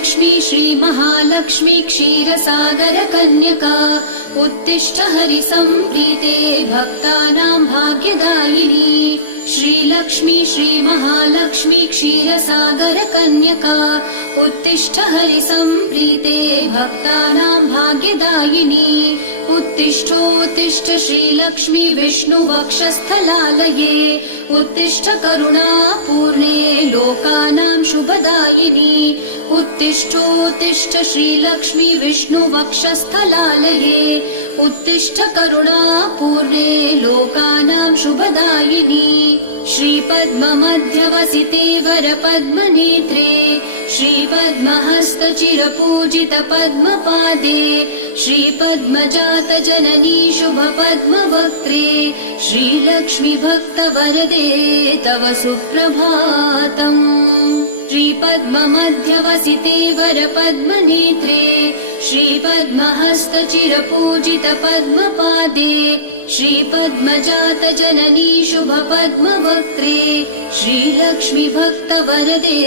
श्रीलक्ष्मी श्रीमहालक्ष्मी क्षीरसागरकन्यका उत्तिष्ठ हरिसम्प्रीते भक्तानां भाग्यदायिनी। श्रीलक्ष्मी श्रीमहालक्ष्मी क्षीरसागरकन्यका उत्तिष्ठ हरिसम्प्रीते भक्तानां भाग्यदायिनी। उत्तिष्ठोत्तिष्ठ श्रीलक्ष्मी विष्णुवक्षस्थलालये उत्तिष्ठ करुणापूर्णे लोकानां शुभदायिनी। उत्तिष्ठोत्तिष्ठ श्रीलक्ष्मी विष्णुवक्षस्थलालये उत्तिष्ठ करुणापूर्णे लोकानां शुभदायिनी। श्रीपद्ममध्यवसिते वरपद्मनेत्रे श्रीपद्महस्तचिरपूजित पद्मपादे श्रीपद्मजातजननी शुभपद्मवक्त्रे श्रीलक्ष्मी भक्तवरदे तव सुप्रभातम्। श्रीपद्ममध्यवसिते वरपद्मनेत्रे श्रीपद्महस्तचिरपूजित पद्मपादे श्रीपद्मजातजननी शुभपद्मवक्त्रे श्रीलक्ष्मी भक्तवरदे